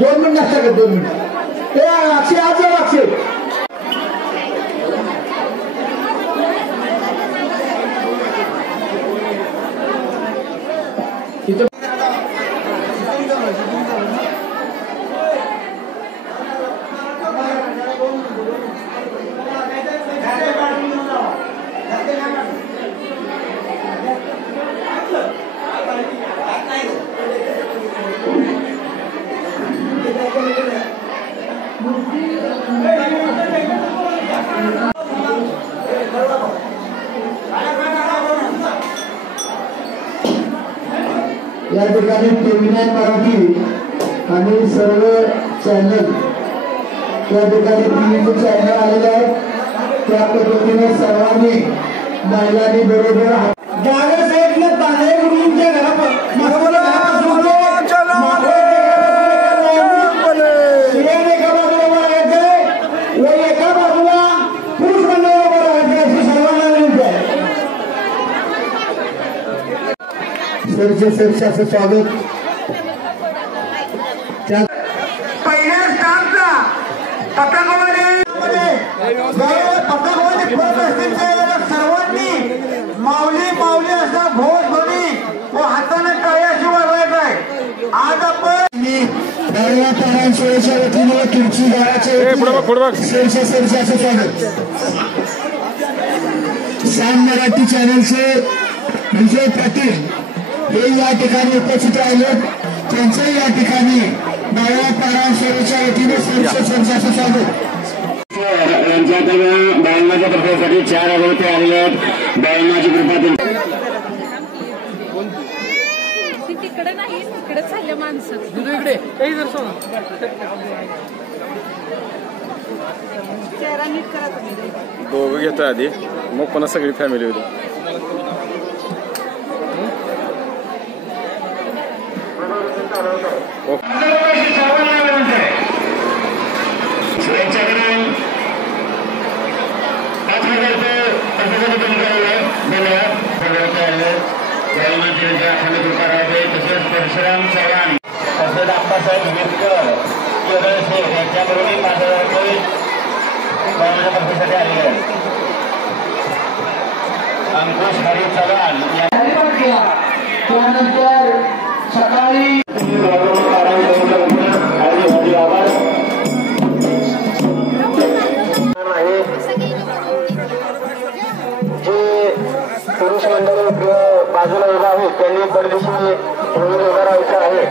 2 minute असतात का 2 minute ते अक्षय आज जाऊ अक्षय या ठिकाणी टीव्ही मराठी आणि सर्व चॅनल या ठिकाणी टीव्हीचे चॅनल आलेले आहेत त्या पद्धतीने सर्वांनी महिलांनी बरोबर गाड्या साईडला बाहेर मुलींच्या एका बाजूला पुरुष मंडळावर राहायचं सर्वांना विनंती आहे. सरचे स्वागत पहिल्या स्टाफचा सर्वांनी माऊली माऊली असा घोष ध्वनी व हाताने टाळ्याशी वाजवायचा आहे. आज आपण वतीने तुमची गावाचे सरचे स्वागत. साम मराठी चॅनलचे विजय पाटील हे या ठिकाणी उपस्थित राहिले. त्यांचे या ठिकाणी नव्या पारायण सेवेच्या वतीने सरचे स्वागत. यांच्याकडे बाळमाच्या प्रसादासाठी 4 अगरबत्ती आलेले आहेत. बाळमाची कृपा तिकडे नाही तिकडे चालले माणसं चेहरा नीट करा तुम्ही. दोघं घेतो आधी मग पण सगळी फॅमिली होती. तसेच परशुराम चव्हाण तसेच आप्पासाहेब मिरकर यांच्याबरोबर माझ्या पक्षासाठी आलेले आहेत. अंकुश हरी चव्हाण त्यानंतर सकाळी पुरुष मंडळी बाजूला उभा आहे त्यांनी परदेशी उभा राहायचं आहे.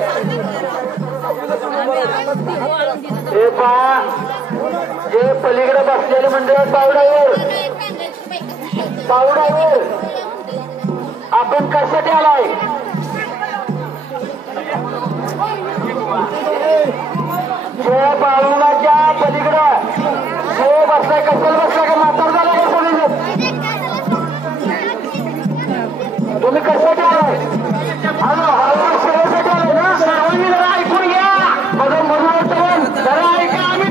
हे पहा जे पलीकडे बसलेले मंडळ पावडावर आपण कशासाठी आलाय. जे बाळूमाच्या पलीकडं जे बसलाय कशाला बसलाय का म्हातार झाला का सगळे तुम्ही कशासाठी आलाय. सेवेसाठी आलाय ना. सर्वांनी जरा ऐकून घ्या. बघा म्हणून जरा ऐका. आम्ही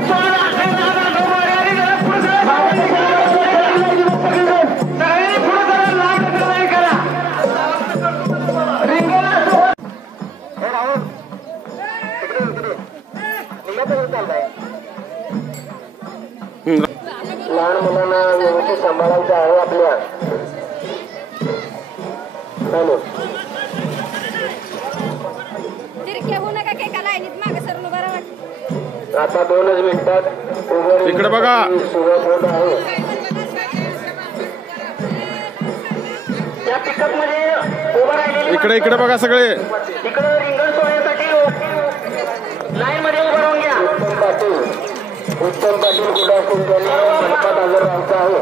लहान मुलांना व्यवस्थित सांभाळायचं आहे आपल्या. हॅलो आता 2च मिनिटात इकडे बघा सुरुवात होत आहे. त्या पिकअप मध्ये उभं राहिलेले इकडे बघा सगळे इकडे रिंगण सोहळ्यासाठी लाईन मध्ये उभं राहून घ्या. उत्तम पाटील कुठे असून त्यांनी मनपात हजर राहायचं आहे.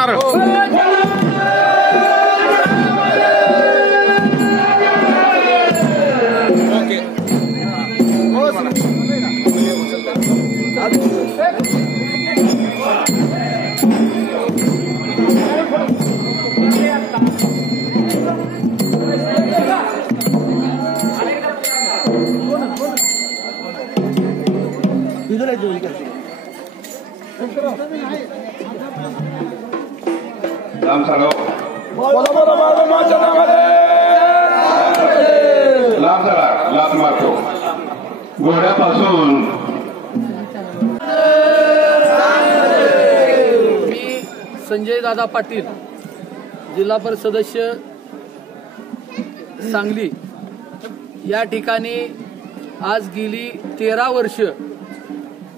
करणार लांब चला लांब मारतो घोड्यापासून मी संजय दादा पाटील, जिल्हा परिषद सदस्य सांगली, या ठिकाणी आज गेली 13 वर्ष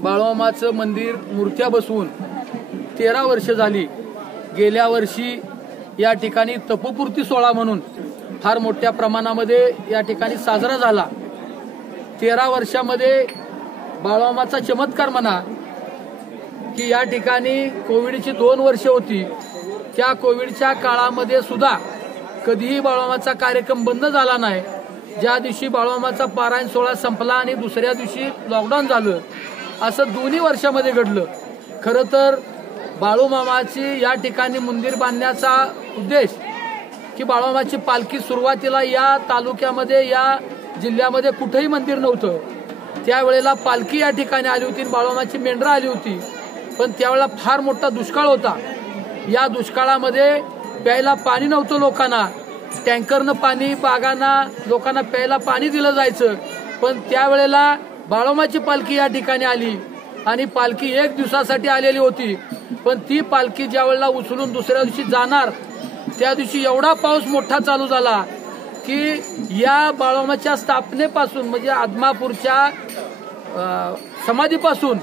बाळूमामाचं मंदिर मूर्त्या बसवून 13 वर्ष झाली. गेल्या वर्षी या ठिकाणी तपोपूर्ती सोहळा म्हणून फार मोठ्या प्रमाणामध्ये या ठिकाणी साजरा झाला. 13 वर्षामध्ये बाळूमामाचा चमत्कार म्हणा की या ठिकाणी कोविडची 2 वर्ष होती. त्या कोविडच्या काळामध्ये सुद्धा कधीही बाळूमामाचा कार्यक्रम बंद झाला नाही. ज्या दिवशी बाळूमामाचा पारायण सोहळा संपला आणि दुसऱ्या दिवशी लॉकडाऊन झालं, असं दोन्ही वर्षामध्ये घडलं. खरं तर बाळूमामाची या ठिकाणी मंदिर बांधण्याचा उद्देश की बाळूमामाची पालखी सुरुवातीला या तालुक्यामध्ये या जिल्ह्यामध्ये कुठेही मंदिर नव्हतं. त्यावेळेला पालखी या ठिकाणी आली होती, बाळूमामाची मेंढरं आली होती. पण त्यावेळेला फार मोठा दुष्काळ होता. या दुष्काळामध्ये प्यायला पाणी नव्हतं लोकांना. टँकरनं पाणी बागांना लोकांना प्यायला पाणी दिलं जायचं. पण त्यावेळेला बाळूमामाची पालखी या ठिकाणी आली आणि पालखी 1 दिवसासाठी आलेली होती. पण ती पालखी ज्या वेळेला उचलून दुसऱ्या दिवशी जाणार, त्या दिवशी एवढा पाऊस मोठा चालू झाला की या बाळूमामाच्या स्थापनेपासून म्हणजे आदमापूरच्या समाधीपासून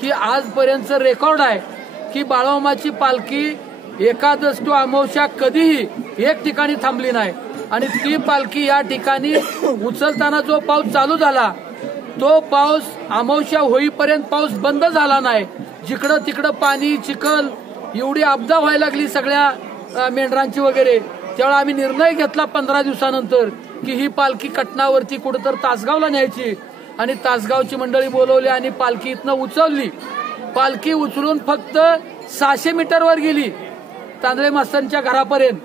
की आजपर्यंतचं रेकॉर्ड आहे की बाळूमामाची पालखी एकादश टू अमावस्या कधीही एक ठिकाणी थांबली नाही. आणि ती पालखी या ठिकाणी उचलताना जो पाऊस चालू झाला, तो पाऊस अमावस्या होईपर्यंत पाऊस बंद झाला नाही. जिकडं तिकडं पाणी चिखल एवढी आपदा व्हायला लागली सगळ्या मेंढरांची वगैरे. त्यावेळेला आम्ही निर्णय घेतला 15 दिवसानंतर की ही पालखी कटनावरती कुठंतर तासगावला न्यायची. आणि तासगावची मंडळी बोलवली आणि पालखी इथनं उचलली. पालखी उचलून फक्त 600 मीटरवर गेली तांदळे मास्तरांच्या घरापर्यंत.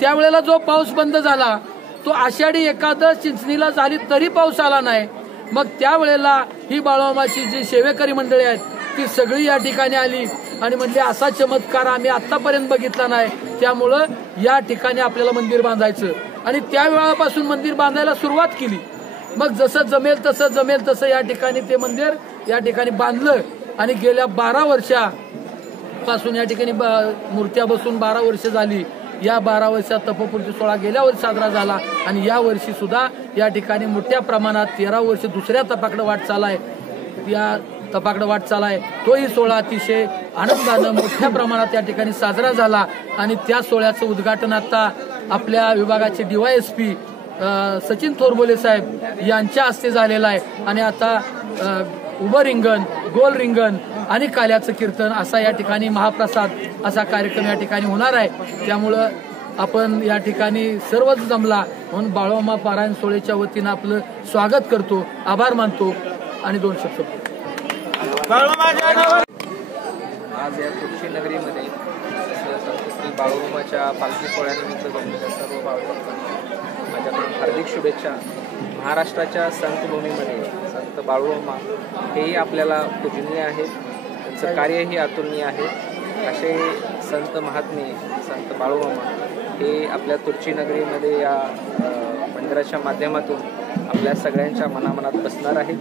त्यावेळेला जो पाऊस बंद झाला तो आषाढी एकादश चिंचणीला झाली तरी पाऊस आला नाही. मग त्यावेळेला ही बाळूमामाची जी सेवेकरी मंडळी आहेत ती सगळी या ठिकाणी आली आणि म्हणली असा चमत्कार आम्ही आतापर्यंत बघितला नाही, त्यामुळं या ठिकाणी आपल्याला मंदिर बांधायचं. आणि त्या वेळापासून मंदिर बांधायला सुरुवात केली. मग जसं जमेल तसं या ठिकाणी ते मंदिर या ठिकाणी बांधलं. आणि गेल्या 12 वर्षापासून या ठिकाणी मूर्त्या बसून 12 वर्ष झाली. या 12 वर्षात तपोपूर्ती सोहळा गेल्या वर्षी साजरा झाला आणि या वर्षी सुद्धा या ठिकाणी मोठ्या प्रमाणात 13 वर्ष दुसऱ्या तपाकडे वाटचाल आहे. या तपाकडे वाटचाल आहे. तोही सोहळा अतिशय आनंदानं मोठ्या प्रमाणात या ठिकाणी साजरा झाला. आणि त्या सोहळ्याचं उद्घाटन आता आपल्या विभागाचे DYSP सचिन थोरबोले साहेब यांच्या हस्ते झालेलं आहे. आणि आता उभं रिंगण, गोल रिंगण आणि काल्याचं कीर्तन असा या ठिकाणी महाप्रसाद असा कार्यक्रम या ठिकाणी होणार आहे. त्यामुळं आपण या ठिकाणी सर्वच जमला म्हणून बाळूमामा पारायण सोहळ्याच्या वतीनं आपलं स्वागत करतो, आभार मानतो आणि 2 शब्द. आज या तुळशी नगरीमध्ये श्री बाळूमामाच्या पालखी सोहळ्यानिमित्त जमलेल्या सर्व बाळूभक्तांना माझ्याकडून हार्दिक शुभेच्छा. महाराष्ट्राच्या संतभूमीमध्ये संत बाळूमामा हेही आपल्याला पूजनीय आहेत, त्यांचं कार्यही अतुलनीय आहे. असे संत महात्मे संत बाळूमामा हे आपल्या तुळशी नगरीमध्ये या मंदिराच्या माध्यमातून आपल्या सगळ्यांच्या मनामनात बसणार आहेत.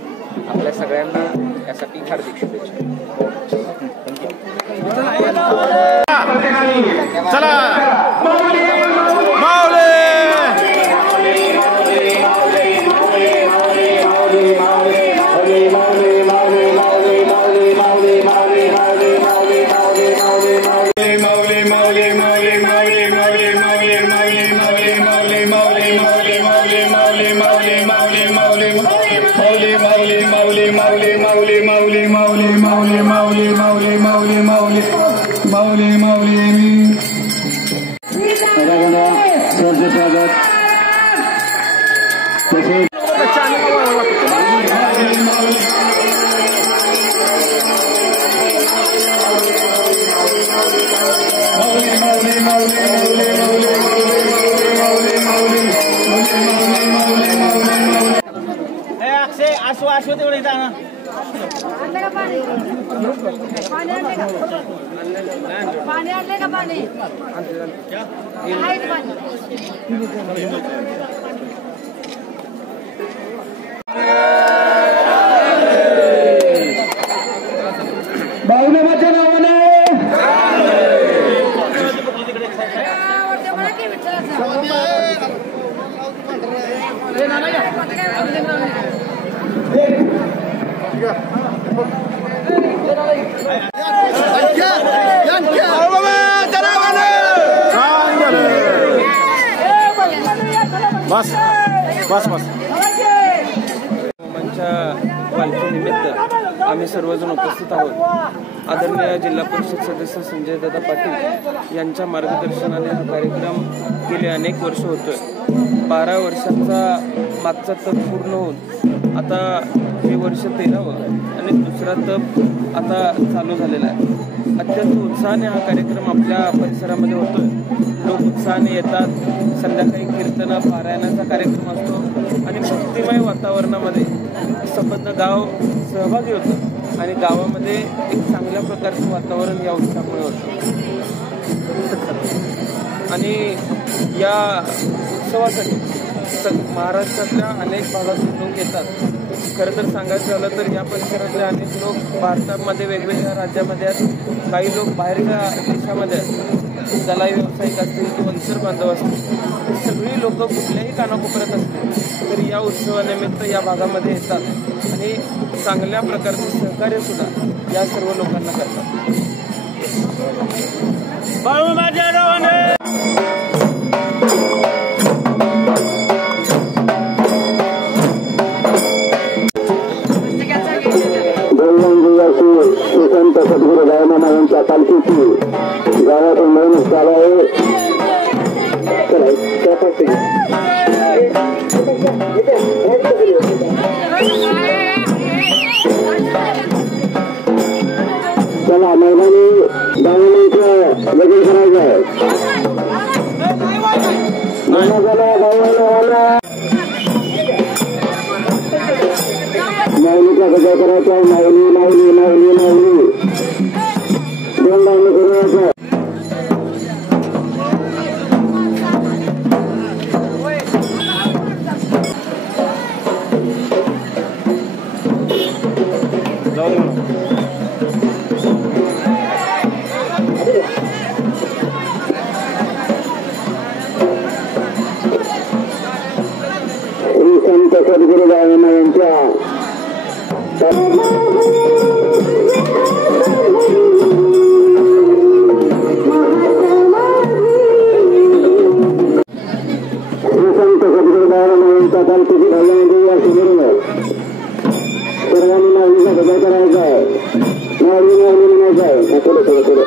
आपल्या सगळ्यांना यासाठी हार्दिक शुभेच्छा. चला माऊली आणलं का पाणी पाणी आणले का पाणी आणले का पाणी आहे पाणी बाळूमामाच्या नावाने बस बस बस पालखीनिमित्त आम्ही सर्वजण उपस्थित आहोत. आदरणीय जिल्हा परिषद सदस्य संजय दादा पाटील यांच्या मार्गदर्शनाने हा कार्यक्रम गेले अनेक वर्ष होतोय. 12 वर्षांचा मागचा तप पूर्ण होऊन आता हे वर्ष 13वं आणि दुसरा तप आता चालू झालेला आहे. अत्यंत उत्साहाने हा कार्यक्रम आपल्या परिसरामध्ये होतोय. लोक उत्साहाने येतात. संध्याकाळी कीर्तन पारायणाचा कार्यक्रम असतो आणि भक्तिमय वातावरणामध्ये संपूर्ण गाव सहभागी होतं आणि गावामध्ये एक चांगल्या प्रकारचं वातावरण या उत्सवामुळे होतं. आणि या उत्सवासाठी महाराष्ट्रातल्या अनेक भागातून लोक येतात. खरं तर सांगायचं झालं तर या परिसरातले अनेक लोक भारतामध्ये वेगवेगळ्या राज्यामध्ये आहेत. काही लोक बाहेरच्या देशामध्ये आहेत. दलाई व्यावसायिक असतील किंवा इतर बांधव असतील, सगळी लोक कुठल्याही कानाकोपऱ्यात असतील तरी या उत्सवानिमित्त या भागामध्ये येतात आणि चांगल्या प्रकारचं सहकार्य सुद्धा या सर्व लोकांना करतात. संत सद्गुरू बाळूमामा यांच्या पालखीची गावातून मिरवणूक चालू आहे. चला मैदानी बाळूमांचं लगीन करायचं आहे. माऊलीचा गजर करायचा आहे. माऊली माऊली माऊली माऊली दोन लाईन करूया. श्री संत सद्गुरू बाळूमामा यांच्या संत सद्गुरू बाळूमामा यांच्या पालखीची घालण्यामध्ये या शिबिरावर सर्वांनी माऊलीचा गजर करायचा आहे. माऊली माऊली म्हणायचं आहे. थोडं थोडं थोडं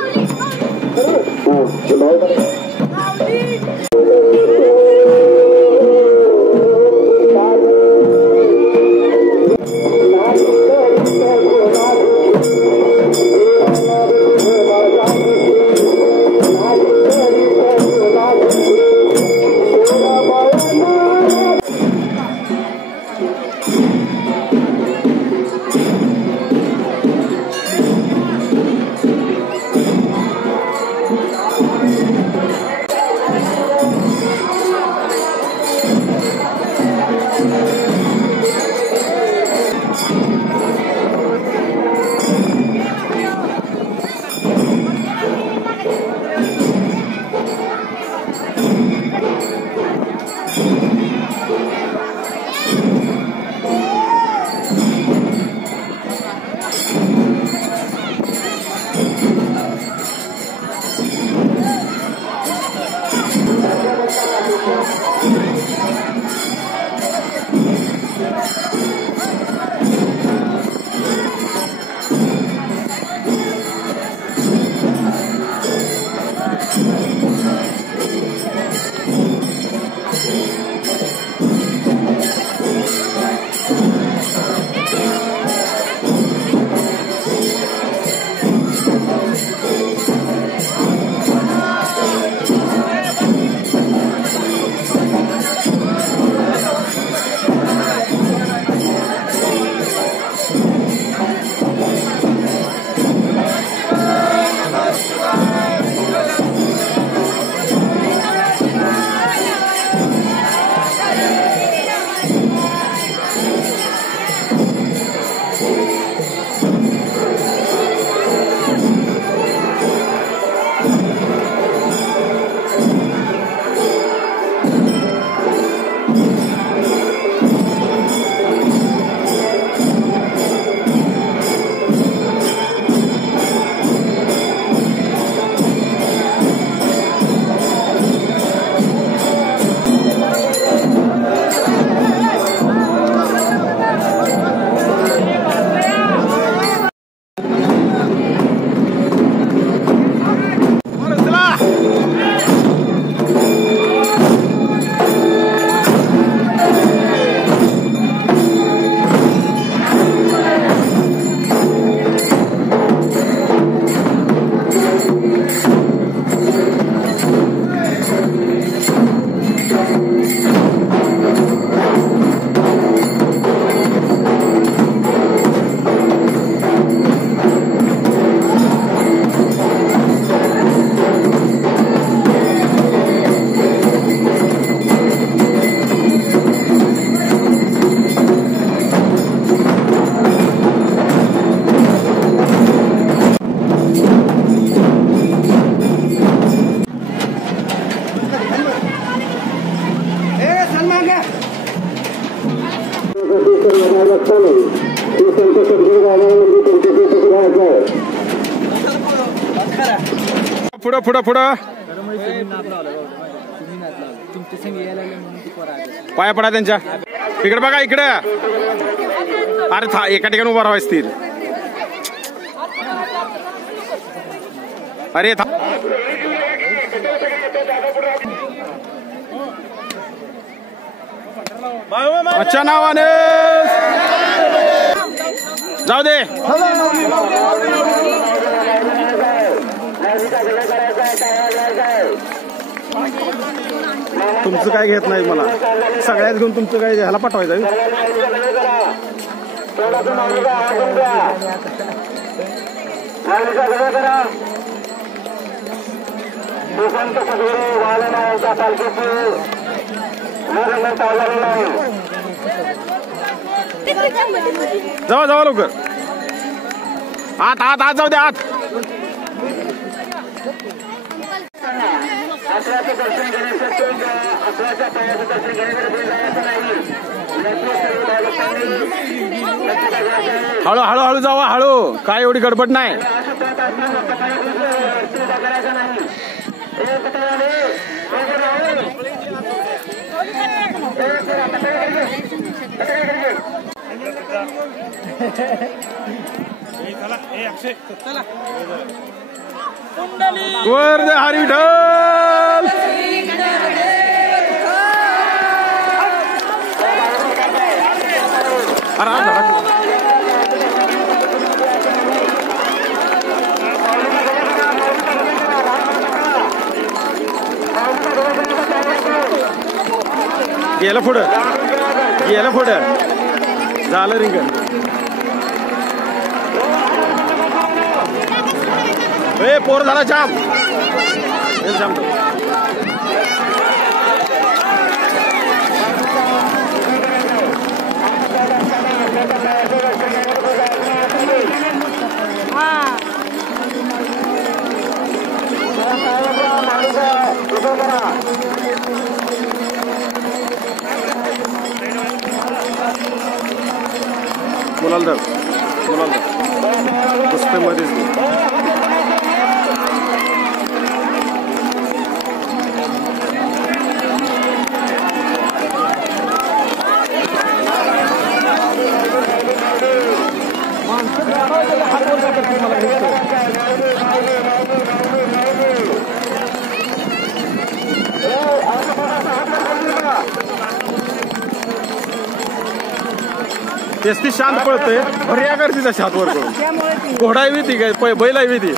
पुढं पुढं पुढं पाया पडा त्यांच्या. इकडे बघा इकडे. अरे एका ठिकाणी उभा राहायचं स्थिर. अरे अच्छा नावाने जाऊ दे. तुमचं काय घेत नाही मला. सगळ्यात घेऊन तुमचं काय ह्याला पाठवायचं. जावा जावा लवकर. आत आत आत जाऊ दे आत. हळू हळू हळू जावा हळू. काय एवढी गडबड नाही. वर दे हरी विठ्ठल. गेलं पुढं गेलं पुढं झालं रिंग. ए पोर झाला जाम. मुलाला धर मुलाला धर पुस्तकमध्येच घे. तेच ती शांत पळतंय. भर्या करते तशी हातवर करून. घोडा येवी ती काय बैल येवी ती.